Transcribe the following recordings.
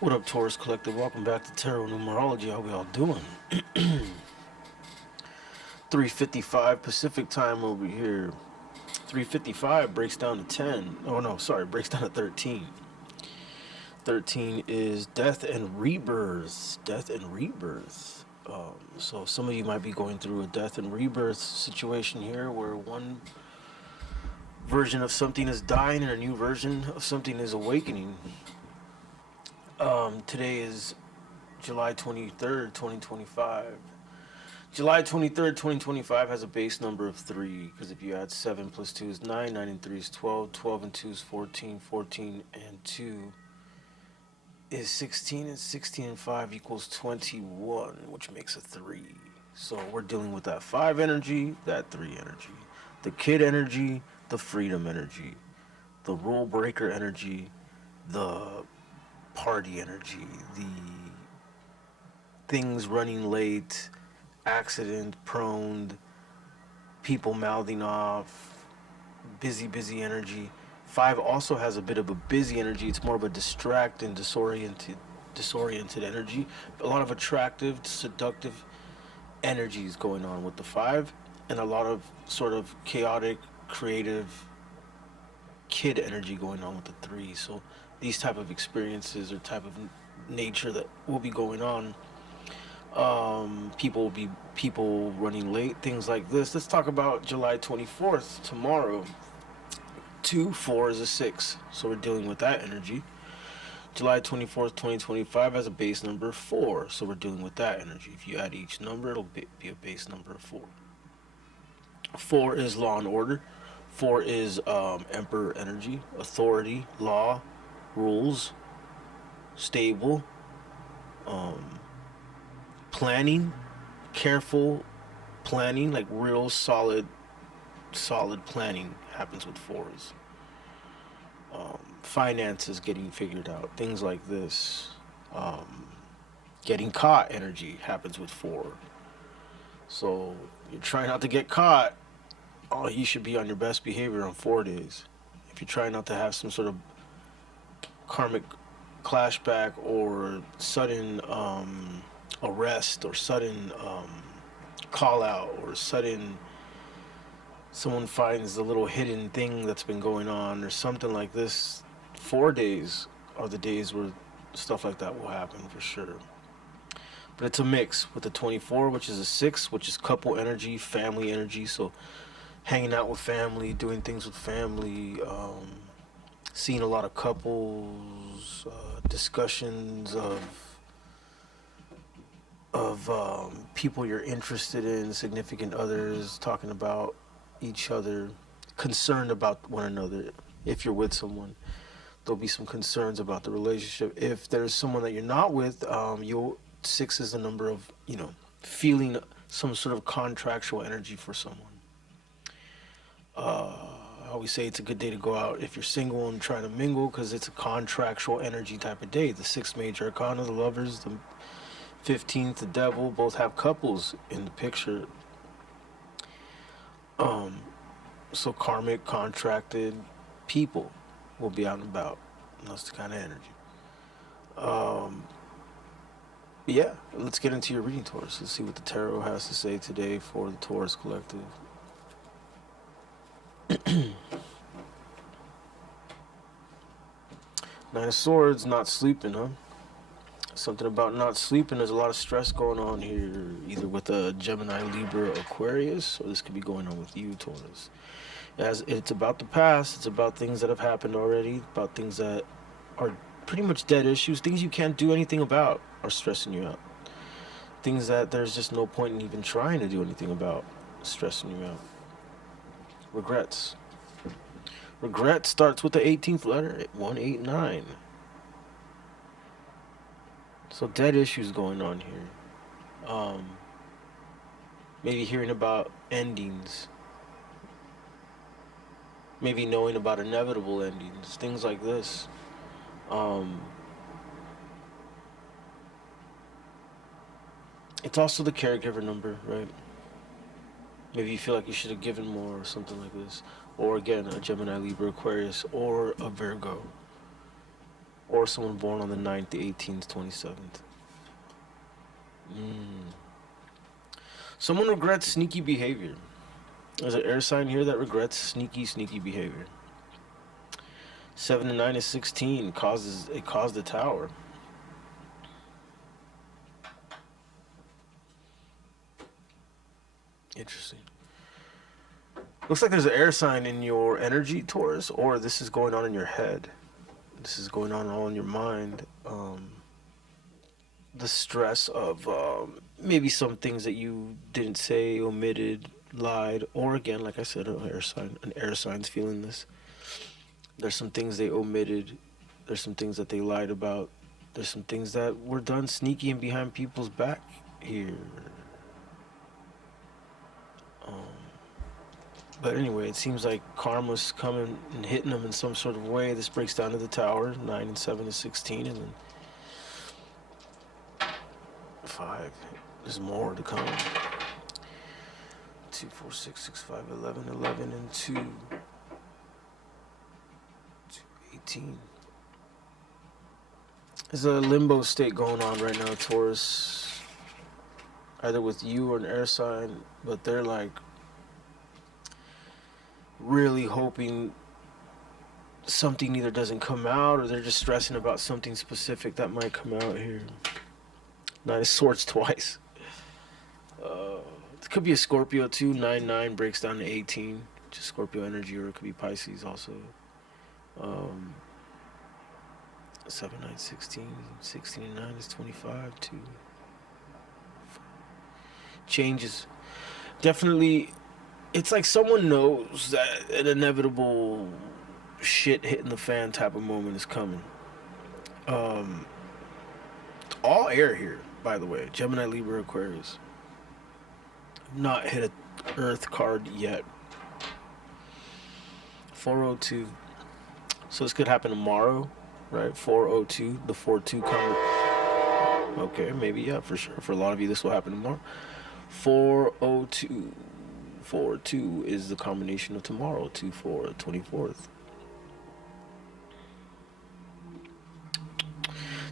What up, Taurus Collective? Welcome back to Tarot Numerology. How we all doing? 3:55 Pacific time over here. 3:55 breaks down to 10. Oh no, sorry, breaks down to 13. 13 is death and rebirth. Death and rebirth. So some of you might be going through a death and rebirth situation here, where one version of something is dying and a new version of something is awakening. Today is July 23rd, 2025. July 23rd, 2025 has a base number of 3, because if you add 7 plus 2 is 9, 9 and 3 is 12, 12 and 2 is 14, 14 and 2 is 16, and 16 and 5 equals 21, which makes a 3. So we're dealing with that 5 energy, that 3 energy, the kid energy, the freedom energy, the rule breaker energy, the party energy, the things running late, accident prone, people mouthing off, busy energy. 5 also has a bit of a busy energy. It's more of a distracted, disoriented energy. A lot of attractive, seductive energies going on with the 5, and a lot of sort of chaotic, creative kid energy going on with the 3. So these type of experiences or type of nature that will be going on. People running late, things like this. Let's talk about July 24th, tomorrow. 2, 4 is a 6, so we're dealing with that energy. July 24th, 2025 has a base number of 4, so we're dealing with that energy. If you add each number, it'll be a base number of 4. 4 is law and order. 4 is emperor energy, authority, law, rules, stable, planning, careful planning, like real solid planning happens with 4s. Finances getting figured out, things like this. Getting caught energy happens with 4. So you're trying not to get caught. Oh, you should be on your best behavior on 4 days. If you're trying not to have some sort of karmic clashback or sudden arrest or sudden call out or sudden someone finds the little hidden thing that's been going on or something like this, 4 days are the days where stuff like that will happen for sure. But it's a mix with the 24, which is a 6, which is couple energy, family energy. So hanging out with family, doing things with family, seeing a lot of couples, discussions of people you're interested in, significant others, talking about each other, concerned about one another. If you're with someone, there'll be some concerns about the relationship. If there's someone that you're not with, 6 is the number of, feeling some sort of contractual energy for someone. I always say it's a good day to go out if you're single and trying to mingle, because it's a contractual energy type of day. The 6th major arcana, the lovers, the 15th, the devil, both have couples in the picture. So karmic, contracted people will be out and about. And that's the kind of energy. Yeah, let's get into your reading, Taurus. Let's see what the tarot has to say today for the Taurus Collective. Nine of Swords, not sleeping, huh? Something about not sleeping. There's a lot of stress going on here, either with a Gemini, Libra, Aquarius, or this could be going on with you, Taurus. As it's about the past, it's about things that have happened already, about things that are pretty much dead issues, things you can't do anything about are stressing you out. Things that there's just no point in even trying to do anything about, stressing you out. Regrets. Regret starts with the 18th letter, 189. So dead issues going on here. Maybe hearing about endings. Maybe knowing about inevitable endings, things like this. It's also the caregiver number, right? Maybe you feel like you should have given more or something like this. Or again, a Gemini, Libra, Aquarius, or a Virgo. or someone born on the 9th, the 18th, 27th. Someone regrets sneaky behavior. There's an air sign here that regrets sneaky behavior. 7 to 9 is 16. It caused a tower. Interesting. Looks like there's an air sign in your energy, Taurus, or this is going on in your head. This is going on all in your mind. The stress of maybe some things that you didn't say, omitted, lied, or again, like I said, an air sign's feeling this. There's some things they omitted. There's some things that they lied about. There's some things that were done sneaky and behind people's back here. But anyway, it seems like karma's coming and hitting them in some sort of way. This breaks down to the tower. 9 and 7 is 16, and then 5. There's more to come. 2, 4, 6, 6, 5, 11, 11, and 2. 2, 18. There's a limbo state going on right now, Taurus. Either with you or an air sign, but they're like really hoping something either doesn't come out or they're just stressing about something specific that might come out here. 9 of Swords twice. It could be a Scorpio too. 9 breaks down to 18, just Scorpio energy, or it could be Pisces also. 7, 9, 16. 16 and 9 is 25 too. Changes. Definitely, it's like someone knows that an inevitable shit hitting the fan type of moment is coming. All air here, by the way. Gemini, Libra, Aquarius. Not hit a Earth card yet. 402. So this could happen tomorrow, right? 402, the 4-2 coming. Okay, maybe, yeah, for sure. For a lot of you, this will happen tomorrow. 402. 4-2 is the combination of tomorrow. 2-4, 24th.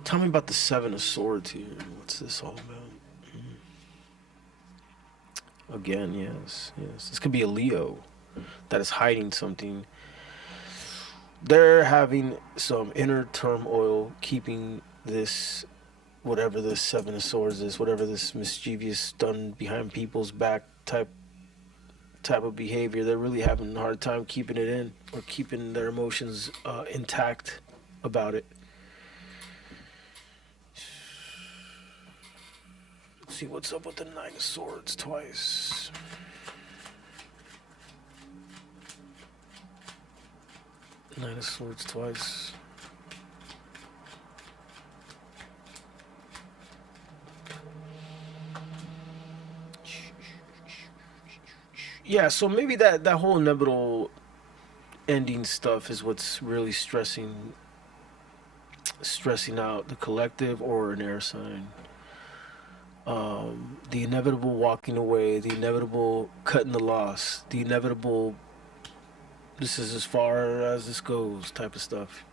Tell me about the 7 of Swords here. What's this all about? Again, yes. This could be a Leo that is hiding something. They're having some inner turmoil, keeping this, whatever this 7 of Swords is, whatever this mischievous, done behind people's back type of behavior. They're really having a hard time keeping it in or keeping their emotions intact about it. See what's up with the 9 of Swords twice. Nine of Swords twice. Yeah, so maybe that whole inevitable ending stuff is what's really stressing out the collective or an air sign. The inevitable walking away, the inevitable cutting the loss, the inevitable this is as far as this goes type of stuff.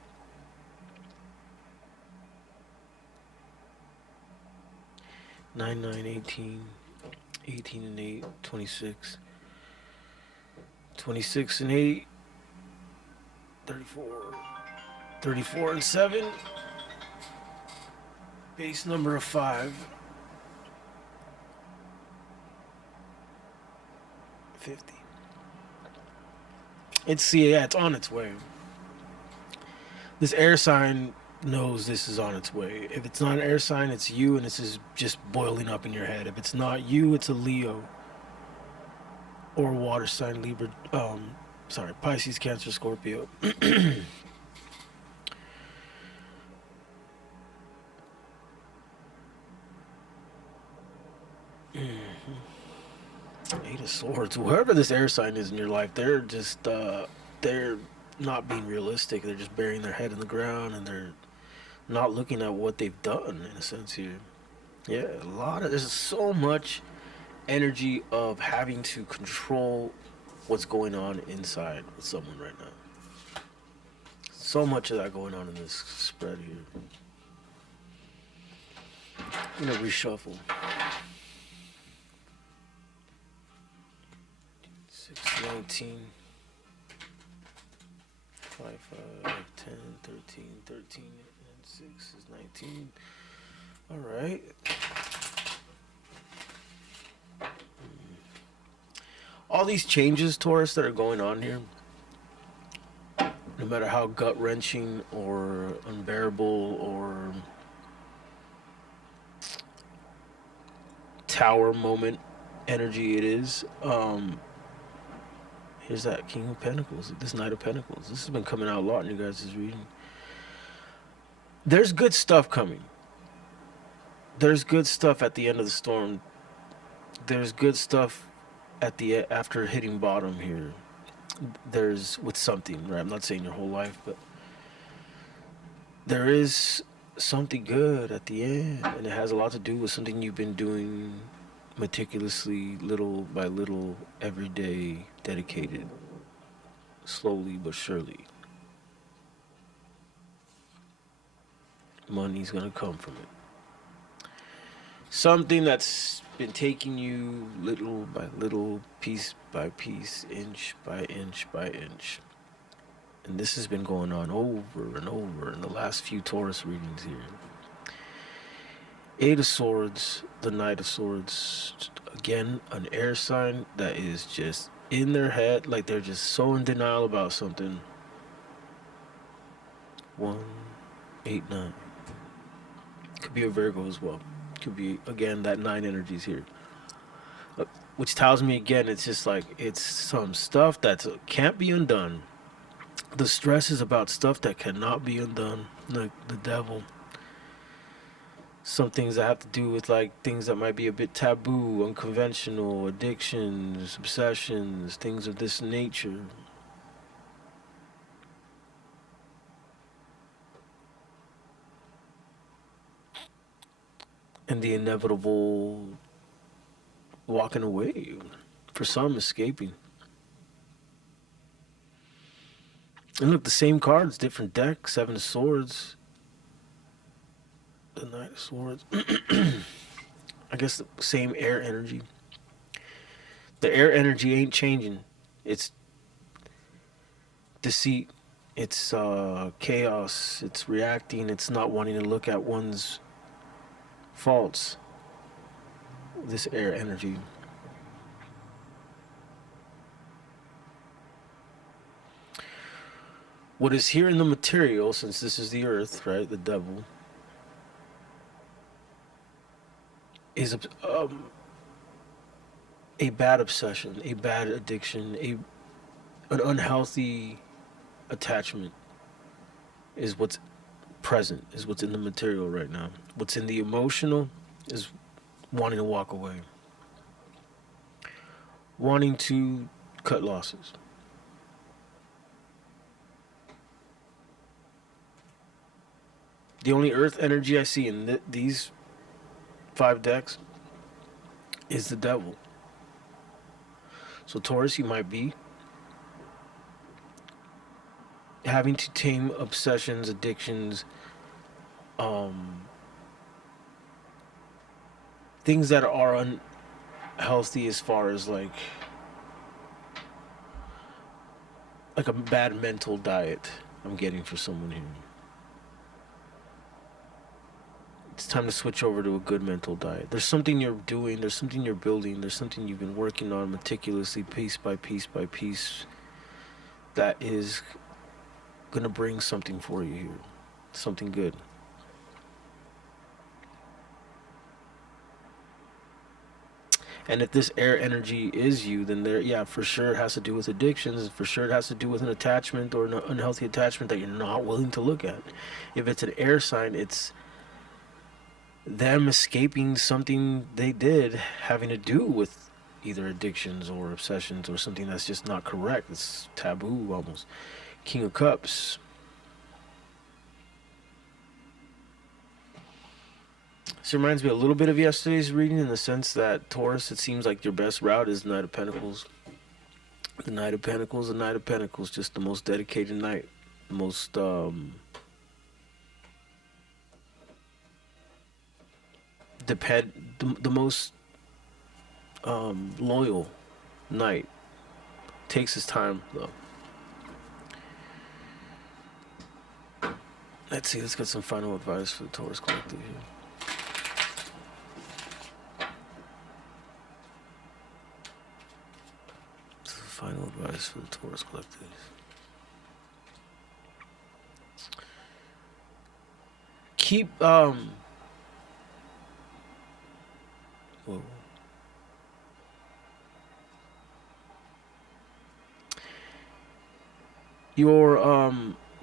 Nine, 18 and 8, 26. 26 and 8, 34. 34 and 7. Base number of 5. 50. It's on its way. This air sign knows this is on its way. If it's not an air sign, it's you, and this is just boiling up in your head. If it's not you, it's a Leo or water sign, Libra. Pisces, Cancer, Scorpio. 8 of Swords. Whoever this air sign is in your life, they're just they're not being realistic. They're just burying their head in the ground, and they're not looking at what they've done in a sense here. Yeah, there's so much energy of having to control what's going on inside with someone right now. So much of that going on in this spread here. I'm gonna reshuffle. 6, 19, 5, 5, 10, 13, 13, and 6 is 19. All right. All these changes, Taurus, that are going on here, no matter how gut-wrenching or unbearable or tower moment energy it is, here's that King of Pentacles, this Knight of Pentacles. This has been coming out a lot in you guys' reading. There's good stuff coming. There's good stuff at the end of the storm. There's good stuff at the after hitting bottom here. There's with something, right? I'm not saying your whole life, but there is something good at the end, and it has a lot to do with something you've been doing meticulously, little by little, every day, dedicated, slowly but surely. Money's gonna come from it. Something that's been taking you little by little, piece by piece, inch by inch by inch. And this has been going on over and over in the last few Taurus readings here. 8 of Swords, the Knight of Swords. Again, an air sign that is just in their head, like they're just so in denial about something. 1, 8, 9. Could be a Virgo as well. Could be, again, that 9 energies here. Which tells me, again, it's just like, it's some stuff that can't be undone. The stress is about stuff that cannot be undone, like the devil. Some things that have to do with like things that might be a bit taboo, unconventional, addictions, obsessions, things of this nature. And the inevitable walking away, for some escaping. And look, the same cards, different deck, 7 of Swords. The Knight of Swords. I guess the same air energy. The air energy ain't changing. It's deceit. It's chaos. It's reacting. It's not wanting to look at one's faults. This air energy. What is here in the material, since this is the earth, right, the devil, is a bad obsession, a bad addiction, an unhealthy attachment is what's present, is what's in the material right now. What's in the emotional is wanting to walk away, wanting to cut losses. The only earth energy I see in these 5 decks is the devil. So Taurus, you might be having to tame obsessions, addictions, things that are unhealthy as far as like a bad mental diet I'm getting for someone here. It's time to switch over to a good mental diet. There's something you're doing, there's something you're building, there's something you've been working on meticulously, piece by piece by piece, that is going to bring something for you here. Something good. And if this air energy is you, then there, yeah, for sure it has to do with addictions. For sure it has to do with an attachment or an unhealthy attachment that you're not willing to look at. If it's an air sign, it's them escaping something they did having to do with either addictions or obsessions or something that's just not correct. It's taboo almost. King of Cups. This reminds me a little bit of yesterday's reading in the sense that, Taurus, it seems like your best route is Knight of Pentacles. The Knight of Pentacles, the Knight of Pentacles, just the most dedicated knight, the most the most loyal knight takes his time though. Let's see, let's get some final advice for the Taurus collective here. Some final advice for the Taurus collective. Keep whoa.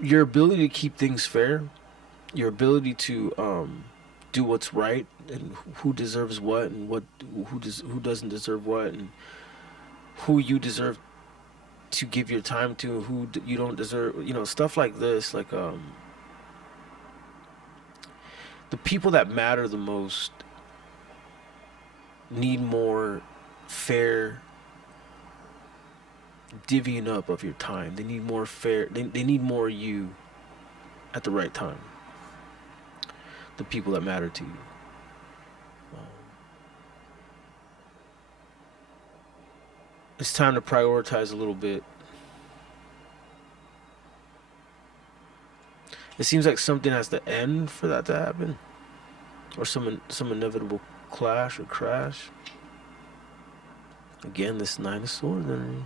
Your ability to keep things fair, your ability to do what's right, and who deserves what, and who doesn't deserve what, and who you deserve to give your time to, who you don't deserve, stuff like this. Like the people that matter the most need more fair divvying up of your time. They need more fair. They need more you at the right time. The people that matter to you. It's time to prioritize a little bit. It seems like something has to end for that to happen, or some inevitable clash or crash. Again, this Nine of Swords energy.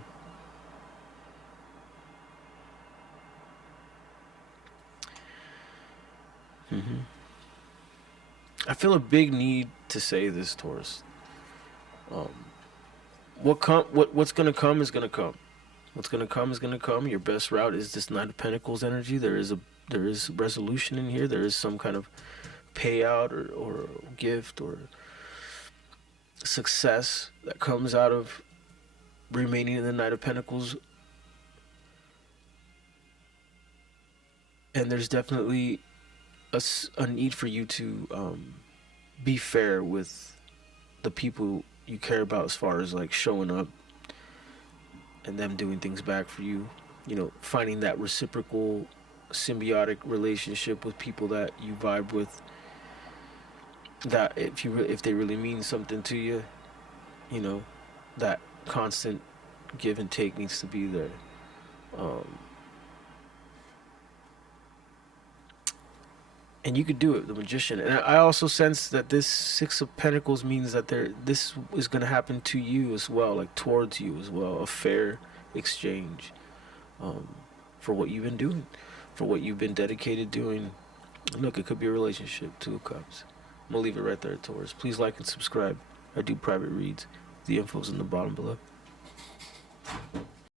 I feel a big need to say this, Taurus. What's gonna come is gonna come. What's gonna come is gonna come. Your best route is this Knight of Pentacles energy. There is resolution in here. There is some kind of payout or gift or success that comes out of remaining in the Knight of Pentacles. And there's definitely a need for you to be fair with the people you care about, as far as like showing up and them doing things back for you. Finding that reciprocal symbiotic relationship with people that you vibe with, that if they really mean something to you, that constant give and take needs to be there. And you could do it, the Magician. And I also sense that this Six of Pentacles means that this is going to happen to you as well, like towards you as well. A fair exchange for what you've been doing, for what you've been dedicated doing. Look, it could be a relationship. Two of Cups. I'm going to leave it right there, Taurus. Please like and subscribe. I do private reads. The info's in the bottom below.